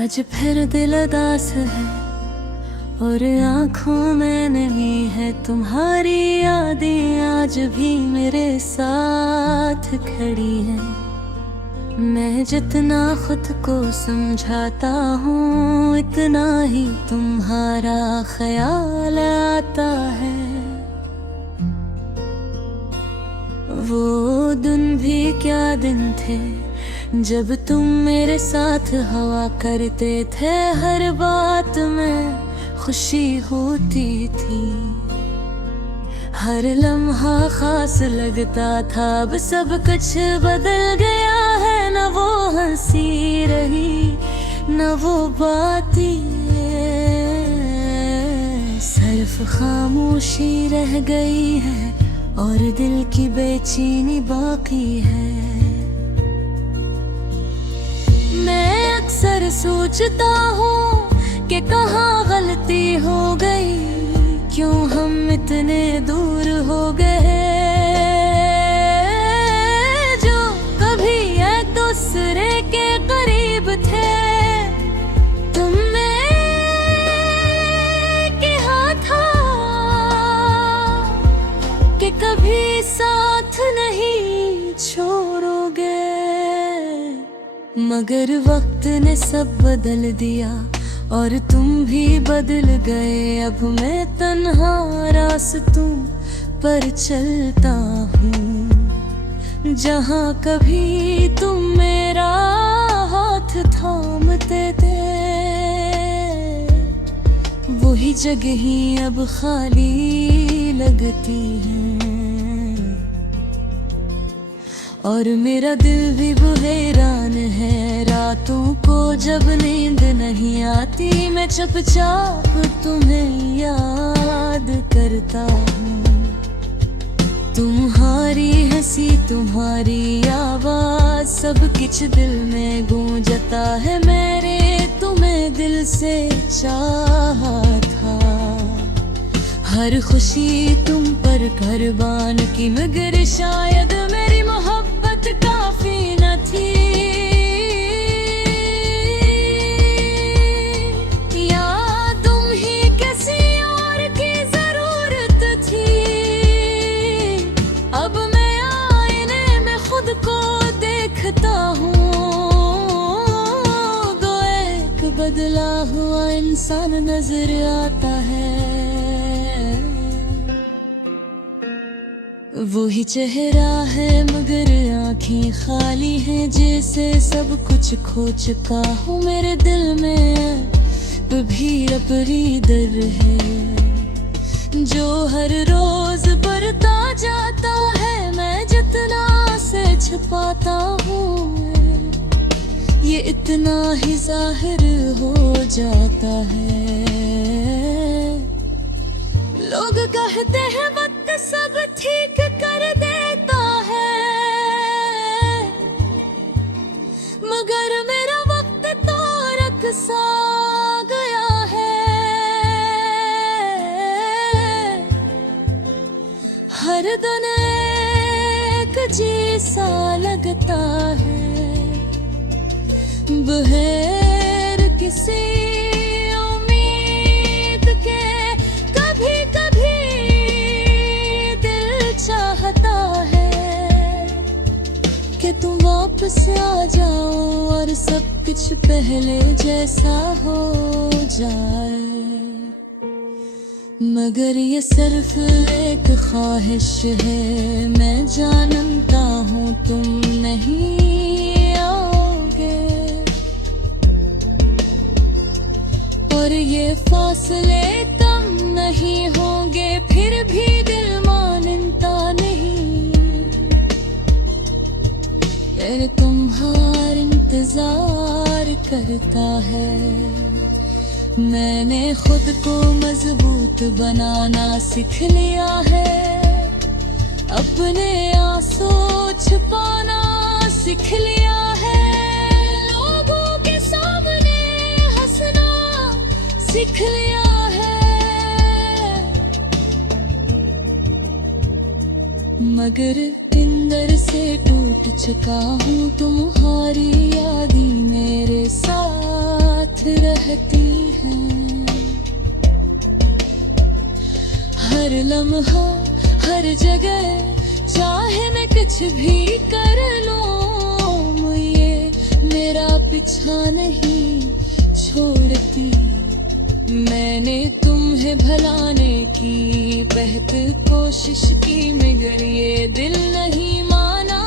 आज फिर दिल उदास है और आँखों में नमी है, तुम्हारी यादें आज भी मेरे साथ खड़ी हैं। मैं जितना खुद को समझाता हूँ इतना ही तुम्हारा ख्याल आता है। वो दिन भी क्या दिन थे जब तुम मेरे साथ हवा करते थे, हर बात में खुशी होती थी, हर लम्हा खास लगता था। अब सब कुछ बदल गया है, न वो हंसी रही न वो बातें, सिर्फ खामोशी रह गई है और दिल की बेचैनी बाकी है। मैं अक्सर सोचता हूँ कि कहाँ गलती हो गई, क्यों हम इतने दूर हो गए, जो कभी एक दूसरे के करीब थे। तुमने कहा था कि कभी साथ नहीं छोड़ोगे, मगर वक्त ने सब बदल दिया और तुम भी बदल गए। अब मैं तन्हा रास्तों पर चलता हूँ, जहाँ कभी तुम मेरा हाथ थामते थे, वही जगह ही अब खाली लगती है। और मेरा दिल भी हैरान है, रातों को जब नींद नहीं आती मैं चुपचाप तुम्हें याद करता हूँ। तुम्हारी हंसी तुम्हारी आवाज सब कुछ दिल में गूंजता है। मेरे तुम्हें दिल से चाहा था, हर खुशी तुम पर कुर्बान की, मगर शायद मेरी मोहब्बत काफी न थी, या तुम ही किसी और की जरूरत थी। अब मैं आईने में खुद को देखता हूँ, तो एक बदला हुआ इंसान नजर आता है। वही चेहरा है मगर आँखें खाली हैं, जैसे सब कुछ खो चुका हूँ। मेरे दिल में भी अपनी दर है जो हर रोज बढ़ता जाता है। मैं जितना से छुपाता हूँ ये इतना ही जाहिर हो जाता है। लोग कहते हैं वक्त सब ठीक कर देता है, मगर मेरा वक्त तो रख सा गया है। हर दिन एक जैसा लगता है, बगैर किसी तुम वापस आ जाओ और सब कुछ पहले जैसा हो जाए, मगर ये सिर्फ एक ख्वाहिश है। मैं जानता हूँ तुम नहीं आओगे, और ये फासले कम नहीं होंगे, फिर भी दिल मानता नहीं। फिर तुम्हारा इंतजार करता है। मैंने खुद को मजबूत बनाना सीख लिया है, अपने आंसू छुपाना सीख लिया है। लोगों के सामने हंसना सीख लिया है, मगर अंदर से टूट चुका हूँ। तुम्हारी यादें मेरे साथ रहती हैं, हर लम्हा हर जगह, चाहे मैं कुछ भी कर लूं, ये मेरा पीछा नहीं छोड़ती। मैंने तुम्हें भुलाने की बहुत कोशिश की, मगर ये दिल नहीं माना,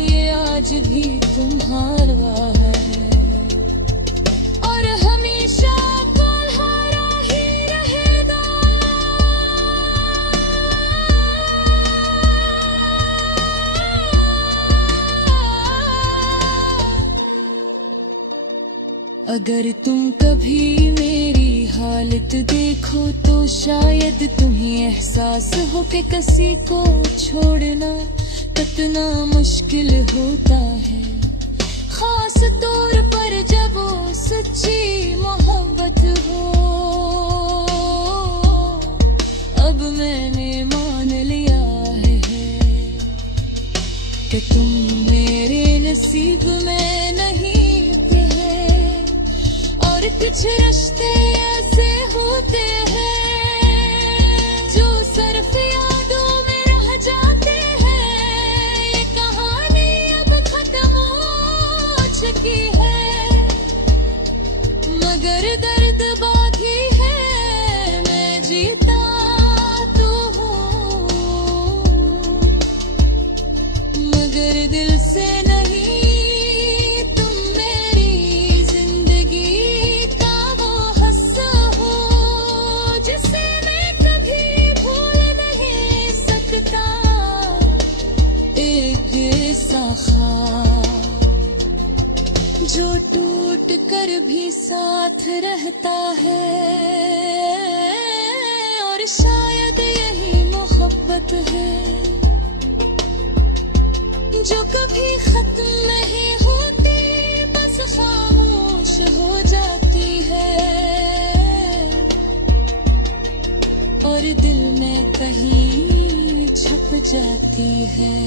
ये आज भी तुम्हारा है और हमेशा तुम्हारा ही रहेगा। अगर तुम कभी मेरी हालत देखो तो शायद तुम्हें एहसास हो कि किसी को छोड़ना कितना मुश्किल होता है, खास तौर पर जब वो सच्ची मोहब्बत हो। अब मैंने मान लिया है कि तुम मेरे नसीब में नहीं थे, और कुछ रिश्ते ऐसे होते हैं जो सिर्फ यादों में रह जाते हैं। ये कहानी अब खत्म हो चुकी है, मगर दर्द बाकी है। मैं जीता तो हूँ, मगर दिल से नहीं। तुम मेरी जिंदगी का वो हिस्सा हो जिसे मैं कभी भूल नहीं सकता। एक ऐसा ख्वाब जो टूट कर भी साथ रहता है, और शायद यही मोहब्बत है जो कभी खत्म नहीं होती, बस खामोश हो जाती है और दिल में कहीं छुप जाती है।